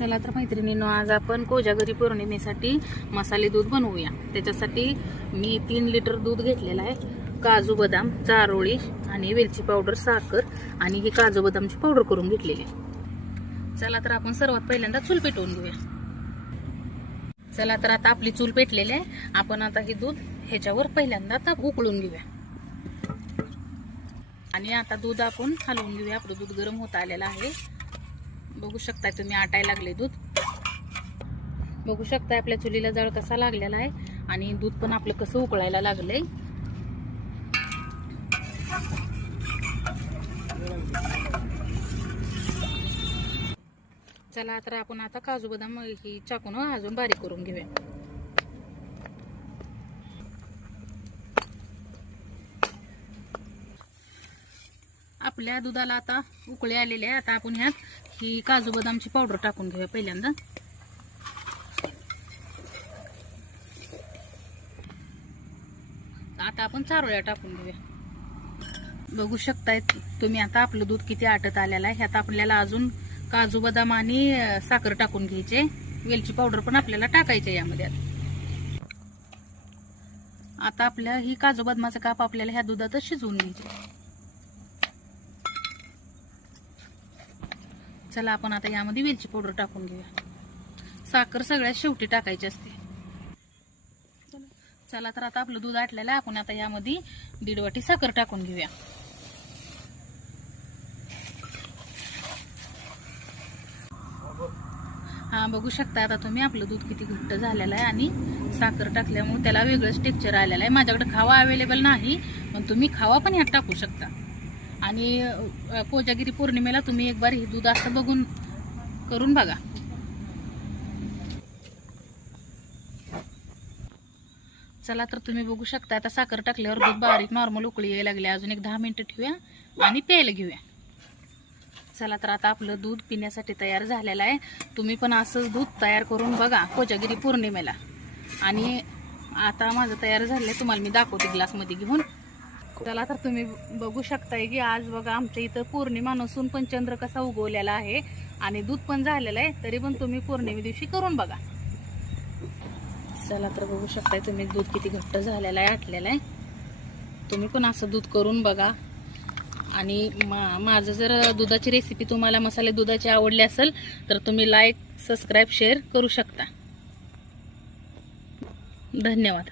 चला तर मैत्रिणींनो, आज आपण कोजागरी पौर्णिमेसाठी मसाले दूध बनवूया। त्याच्यासाठी मी 3 लिटर दूध घेतलेलं आहे। काजू बदाम, चारोळी आणि वेलची पावडर, साखर आणि ही काजू बदामची पावडर करून घेतलेली आहे। चला तर आपण सर्वात पहिल्यांदा चूल पेटवून घेऊया। चला तर आता आपली चूल पेटलेली आहे। आपण आता हे दूध ह्याच्यावर पहिल्यांदा आता उकळून घेऊया आणि आता दूध आपण हलवून घेऊया। आपलं दूध गरम होत आलेलं आहे। बघू शकताय तुम्ही, आटायला लागले दूध। बघू शकताय आपल्या चुलीला जळ कसा लागलेला आहे आणि दूध पण आपलं कसं उकळायला लागलंय। चला तर आपण आता काजू बदाम ही चाकून अजून बारीक करून घेऊया। आपल्या दुधाला आता उकळे आलेले आहे। आता आपण ह्यात ही काजू बदामची पावडर टाकून घेऊया पहिल्यांदा। आता आपण चारोळ्या टाकून घेऊया। बघू शकताय तुम्ही आता आपलं दूध किती आटत आलेलं आहे। ह्यात आपल्याला अजून काजू बदाम आणि साखर टाकून घ्यायचे। वेलची पावडर पण आपल्याला टाकायचे यामध्ये। आता आपल्या ही काजू बदामाचं काप आपल्याला ह्या दुधातच शिजवून घ्यायचे। चला आपण आता यामध्ये वेलची पावडर टाकून घेऊया। साखर सगळ्यात शेवटी टाकायची असते। चला तर आता आपलं दूध आटलेलं आहे। आपण आता यामध्ये 1.5 वाटी साखर टाकून घेऊया। हा, बघू शकता आता तुम्ही आपलं दूध किती घट्ट झालेलं आहे आणि साखर टाकल्यामुळे त्याला वेगळंच टेक्स्चर आलेलं आहे। माझ्याकडे खावा अवेलेबल नाही, पण तुम्ही खावा पण यात टाकू शकता। आणि कोजागिरी पौर्णिमेला तुम्ही एक बार हे दूध असं बघून करून बघा। चला तर तुम्ही बघू शकता आता साखर टाकल्यावर दूध बारीक नॉर्मल उकळी यायला लागले। अजून एक 10 मिनिटं ठेवूया आणि प्यायला घेऊया। चला तर आता आपलं दूध पिण्यासाठी तयार झालेलं आहे। तुम्ही पण असंच दूध तयार करून बघा कोजागिरी पौर्णिमेला। आणि आता माझं तयार झालंय, तुम्हाला मी दाखवते ग्लासमध्ये घेऊन। चला तर तुम्ही बघू शकताय की आज बघा आमच्या इथं पौर्णिमा नसून पण चंद्र कसा उगवलेला आहे आणि दूध पण झालेलं आहे। तरी पण तुम्ही पौर्णिमे दिवशी करून बघा। चला तर बघू शकताय तुम्ही दूध किती घट्ट झालेलं आहे, आटलेलं आहे। तुम्ही पण असं दूध करून बघा। आणि माझं जर दुधाची रेसिपी तुम्हाला मसाले दुधाची आवडली असेल तर तुम्ही लाईक, सबस्क्राईब, शेअर करू शकता। धन्यवाद।